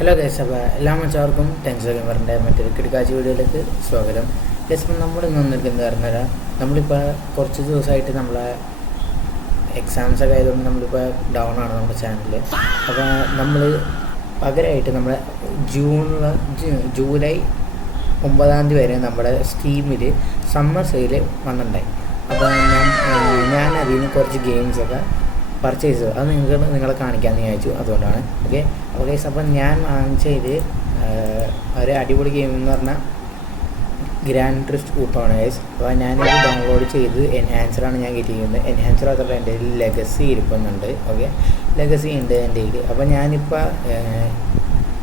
Hello guys, അപ്പോൾ എല്ലാ മച്ചാർക്കും ടെൻസോ ഗെയിമറിൻ്റെ മറ്റൊരു കിടക്കാച്ചി വീഡിയോയിലേക്ക് സ്വാഗതം. ഗൈസ്, ഇപ്പം നമ്മൾ ഇന്ന് വന്നിരിക്കുന്നത് പറഞ്ഞാൽ നമ്മളിപ്പോൾ കുറച്ച് ദിവസമായിട്ട് നമ്മളെ എക്സാംസൊക്കെ ആയതുകൊണ്ട് നമ്മളിപ്പോൾ ഡൗൺ ആണ് നമ്മുടെ ചാനൽ. അപ്പോൾ നമ്മൾ പകരമായിട്ട് നമ്മുടെ ജൂലൈ 9 വരെ നമ്മുടെ സ്റ്റീമിൽ സമ്മർ സെയിൽ വന്നിട്ടുണ്ടായി. അപ്പോൾ ഞാൻ അതിൽ നിന്ന് കുറച്ച് ഗെയിംസൊക്കെ പർച്ചേസ് ചെയ്തു. അത് നിങ്ങളെ കാണിക്കാമെന്ന് വിചാരിച്ചു, അതുകൊണ്ടാണ്. ഓക്കെ ഗൈസ്, അപ്പം ഞാൻ വാങ്ങിച്ചത് ഒരു അടിപൊളി ഗെയിം എന്ന് പറഞ്ഞാൽ ഗ്രാൻഡ് ട്രിസ്റ്റ് കൂട്ടമാണ് ഗൈസ്. അപ്പോൾ ഞാനിത് ഡൗൺലോഡ് ചെയ്ത് എൻഹാൻസറാണ് ഞാൻ കിട്ടിയിരിക്കുന്നത്. എൻഹാൻസർ മാത്രമല്ല, എൻ്റെ കയ്യിൽ ലെഗസി ഇരിക്കുന്നുണ്ട്. ഓക്കെ, ലെഗസി ഉണ്ട് എൻ്റെ കയ്യിൽ. അപ്പോൾ ഞാനിപ്പോൾ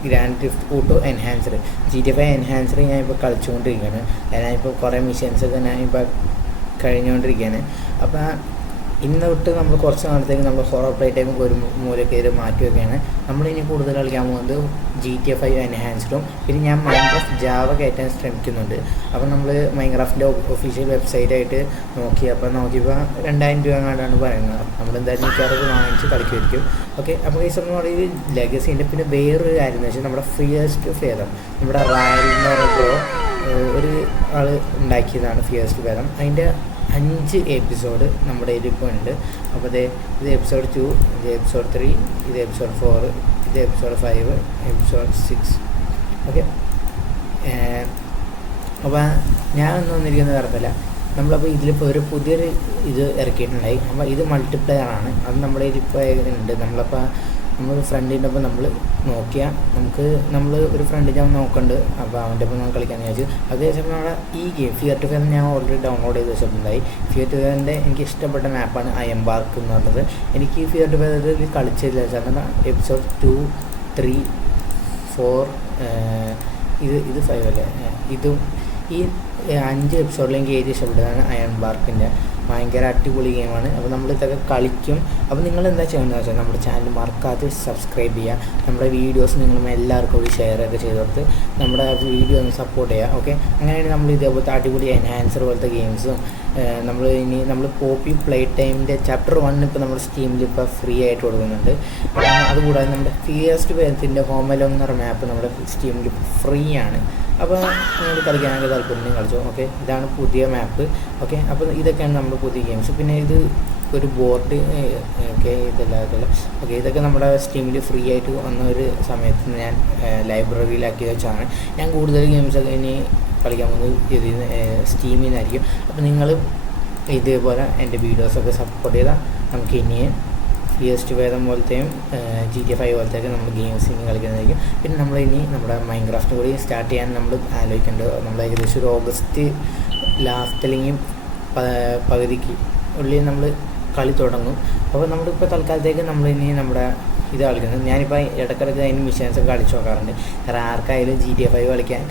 ഗ്രാൻഡ് ട്രിസ്റ്റ് കൂട്ടോ എൻഹാൻസർ GTA 5 എൻഹാൻസർ ഞാനിപ്പോൾ കളിച്ചുകൊണ്ടിരിക്കുകയാണ്. ഞാനിപ്പോൾ കുറേ മിഷൻസൊക്കെ ഞാനിപ്പോൾ കഴിഞ്ഞുകൊണ്ടിരിക്കുകയാണ്. അപ്പോൾ ഇന്ന് തൊട്ട് നമ്മൾ കുറച്ച് നാളത്തേക്ക് നമ്മൾ ഹൊറർ പ്ലേ ടൈം ഒരു മൂലക്കേര് മാറ്റി വയ്ക്കുകയാണ്. നമ്മളിനി കൂടുതൽ കളിക്കാൻ പോകുന്നത് GTA 5 എൻഹാൻസ്ഡും പിന്നെ ഞാൻ മൈൻക്രാഫ്റ്റ് ജാവ കയറ്റാൻ ശ്രമിക്കുന്നുണ്ട്. അപ്പോൾ നമ്മൾ മൈൻക്രാഫ്റ്റിൻ്റെ ഒഫീഷ്യൽ വെബ്സൈറ്റായിട്ട് അപ്പോൾ നോക്കിയപ്പോൾ 2000 രൂപ എങ്ങാണ്ടാണ് പറയുന്നത്. നമ്മളെന്തായാലും മിക്കവാറും വാങ്ങിച്ച് കളിക്കുമായിരിക്കും. ഓക്കെ, അപ്പോൾ ഈ സമയം പറയുന്നത് ലെഗസി ഉണ്ട്. പിന്നെ വേറൊരു കാര്യം എന്ന് വെച്ചാൽ നമ്മുടെ ഫിയസ്റ്റ് ഫേദം, നമ്മുടെ റായൽ എന്ന് പറഞ്ഞപ്പോൾ ഒരു ആൾ ഉണ്ടാക്കിയതാണ് ഫിയസ്റ്റ് ഫേദം. അതിൻ്റെ 5 എപ്പിസോഡ് നമ്മുടെ ഇതിപ്പോൾ ഉണ്ട്. അപ്പോൾ ഇത് എപ്പിസോഡ് 2, ഇത് എപ്പിസോഡ് 3, ഇത് എപ്പിസോഡ് 4, ഇത് എപ്പിസോഡ് 5, എപ്പിസോഡ് 6. ഓക്കെ, അപ്പോൾ ഞാനൊന്നും വന്നിരിക്കുന്നത് പറഞ്ഞില്ല. നമ്മളപ്പോൾ ഇതിലിപ്പോൾ ഒരു പുതിയൊരു ഇത് ഇറക്കിയിട്ടുണ്ടായി. അപ്പോൾ ഇത് മൾട്ടിപ്ലെയർ ആണ്. അത് നമ്മുടെ ഇതിപ്പോൾ ഉണ്ട്. നമ്മളപ്പോൾ നമ്മൾ ഫ്രണ്ടിൻ്റെ ഒപ്പം നമ്മൾ നോക്കിയാൽ നമ്മൾ ഒരു ഫ്രണ്ട് ഞാൻ നോക്കുന്നുണ്ട്. അപ്പോൾ അവൻ്റെ ഒപ്പം നമ്മൾ കളിക്കാമെന്ന് വിചാരിച്ചു. അതേസമയം നമ്മുടെ ഈ ഗെയിം ഫിയർ ടു ഫെയർ ഞാൻ ഓൾറെഡി ഡൗൺലോഡ് ചെയ്ത് വെച്ചിട്ടുണ്ടായി. ഫിയർ ടു ഫെയറിൻ്റെ എനിക്ക് ഇഷ്ടപ്പെട്ട മാപ്പാണ് അയംബാർക്ക് എന്ന് പറഞ്ഞത്. എനിക്ക് ഫിയർ ടു ഫെയറിൽ കളിച്ചില്ല വെച്ചാൽ എപ്പിസോഡ് 2, 3, 4, ഇത് 5 അല്ലേ, ഇതും ഈ 5 എപ്പിസോഡിൽ എനിക്ക് ഏറ്റവും ഇഷ്ടപ്പെട്ടതാണ് അയൺബാർക്കിൻ്റെ. ഭയങ്കര അടിപൊളി ഗെയിമാണ്. അപ്പോൾ നമ്മളിതൊക്കെ കളിക്കും. അപ്പോൾ നിങ്ങൾ എന്താ ചെയ്യേണ്ടതെന്ന് വെച്ചാൽ നമ്മുടെ ചാനൽ മറക്കാതെ സബ്സ്ക്രൈബ് ചെയ്യുക. നമ്മുടെ വീഡിയോസ് നിങ്ങൾ എല്ലാവർക്കും കൂടി ഷെയർ ഒക്കെ ചെയ്ത് കൊടുത്ത് നമ്മുടെ വീഡിയോ ഒന്ന് സപ്പോർട്ട് ചെയ്യുക. ഓക്കെ, അങ്ങനെയാണ് നമ്മൾ ഇതേപോലത്തെ അടിപൊളി എൻഹാൻസർ പോലത്തെ ഗെയിംസും നമ്മൾ പോപ്പി പ്ലേ ടൈമിൻ്റെ ചാപ്റ്റർ 1 ഇപ്പോൾ നമ്മുടെ സ്റ്റീമിൽ ഇപ്പോൾ ഫ്രീ ആയിട്ട് കൊടുക്കുന്നുണ്ട്. അതുകൂടാതെ നമ്മുടെ ഫിയസ്റ്റ് പേരത്തിൻ്റെ ഹോമലോങ് എന്ന് പറഞ്ഞ മാപ്പ് നമ്മുടെ സ്റ്റീമിൽ ഫ്രീ ആണ്. അപ്പോൾ നിങ്ങൾ കളിക്കാനൊക്കെ താല്പര്യം കളിച്ചോ. ഓക്കെ, ഇതാണ് പുതിയ മാപ്പ്. ഓക്കെ, അപ്പോൾ ഇതൊക്കെയാണ് നമ്മുടെ പുതിയ ഗെയിംസ്. പിന്നെ ഇത് ഒരു ബോർഡ്. ഓക്കെ, ഇതല്ല. ഓക്കെ, ഇതൊക്കെ നമ്മുടെ സ്റ്റീമിൽ ഫ്രീ ആയിട്ട് വന്ന ഒരു സമയത്ത് ഞാൻ ലൈബ്രറിയിലാക്കി വെച്ചാണ്. ഞാൻ കൂടുതൽ ഗെയിംസൊക്കെ ഇനി കളിക്കാൻ പോകുന്നത് ഇതിൽ സ്റ്റീമിൽ നിന്നായിരിക്കും. അപ്പോൾ നിങ്ങൾ ഇതേപോലെ എൻ്റെ വീഡിയോസൊക്കെ സപ്പോർട്ട് ചെയ്താൽ നമുക്ക് ഇനിയും ഫിയസ്റ്റ് വേദം പോലത്തെയും GTA 5 പോലത്തെയൊക്കെ നമ്മൾ ഗെയിംസ് ഇനി കളിക്കുന്നതായിരിക്കും. പിന്നെ നമ്മളിനി നമ്മുടെ മൈൻക്രാഫ്റ്റ് കൂടി സ്റ്റാർട്ട് ചെയ്യാൻ നമ്മൾ ആലോചിക്കേണ്ടത്. നമ്മൾ ഏകദേശം ഒരു ഓഗസ്റ്റ് ലാസ്റ്റ് അല്ലെങ്കിൽ പകുതിക്ക് ഉള്ളിൽ നമ്മൾ കളി തുടങ്ങും. അപ്പോൾ നമ്മളിപ്പോൾ തൽക്കാലത്തേക്ക് നമ്മളിനി നമ്മുടെ ഇത് കളിക്കുന്നത്. ഞാനിപ്പോൾ ഇടയ്ക്കിടയ്ക്ക് അതിന് മിഷൻസൊക്കെ കളിച്ച് നോക്കാറുണ്ട്. കാരണം ആർക്കായാലും GTA 5 കളിക്കാൻ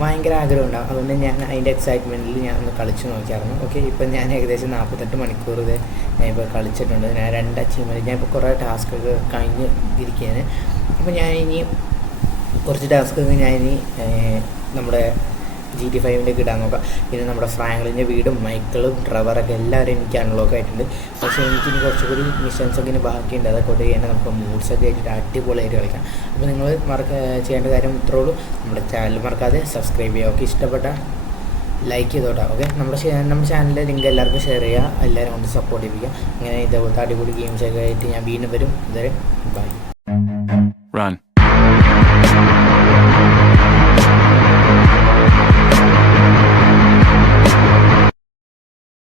ഭയങ്കര ആഗ്രഹം ഉണ്ടാകും. അതുകൊണ്ട് ഞാൻ അതിൻ്റെ എക്സൈറ്റ്മെൻറ്റിൽ ഞാൻ ഒന്ന് കളിച്ച് നോക്കിയായിരുന്നു. ഓക്കെ, ഇപ്പം ഞാൻ ഏകദേശം 48 മണിക്കൂർ ഞാനിപ്പോൾ കളിച്ചിട്ടുണ്ട്. ഞാൻ 2 അച്ചീവ്മെൻറ്റ്, ഞാനിപ്പോൾ കുറേ ടാസ്കൊക്കെ കഴിഞ്ഞ് ഇരിക്കുകയാണ്. അപ്പോൾ ഞാനിനി കുറച്ച് ടാസ്കൊക്കെ ഞാനിനി നമ്മുടെ GTA 5 ഇടാൻ നോക്കാം. പിന്നെ നമ്മുടെ ഫ്രാങ്ക്ലിൻ്റെ വീടും മൈക്കിളും ട്രെവറൊക്കെ എല്ലാവരും എനിക്ക് അൺലോക്ക് ആയിട്ടുണ്ട്. പക്ഷേ എനിക്കിനി കുറച്ചുകൂടി മിഷൻസൊക്കെ ഇനി ബാക്കിയുണ്ട്. അതൊക്കെ കൊണ്ട് തന്നെ നമുക്ക് മൂഡ്സൊക്കെ ആയിട്ട് അടിപൊളിയായിട്ട് കളിക്കാം. അപ്പോൾ നിങ്ങൾ ചെയ്യേണ്ട കാര്യം ഇത്രേ ഉള്ളൂ. നമ്മുടെ ചാനൽ മറക്കാതെ സബ്സ്ക്രൈബ് ചെയ്യുക. ഓക്കെ, ഇഷ്ടപ്പെട്ട ലൈക്ക് ചെയ്തോട്ടാ. ഓക്കെ, നമ്മുടെ ചാനലിലെ ലിങ്ക് എല്ലാവർക്കും ഷെയർ ചെയ്യുക. എല്ലാവരും കൊണ്ട് സപ്പോർട്ട് ചെയ്യിപ്പിക്കുക. അങ്ങനെ ഇതേപോലത്തെ അടിപൊളി ഗെയിംസൊക്കെ ആയിട്ട് ഞാൻ വീണ്ടും വരും. ഇതുവരെ ബൈ.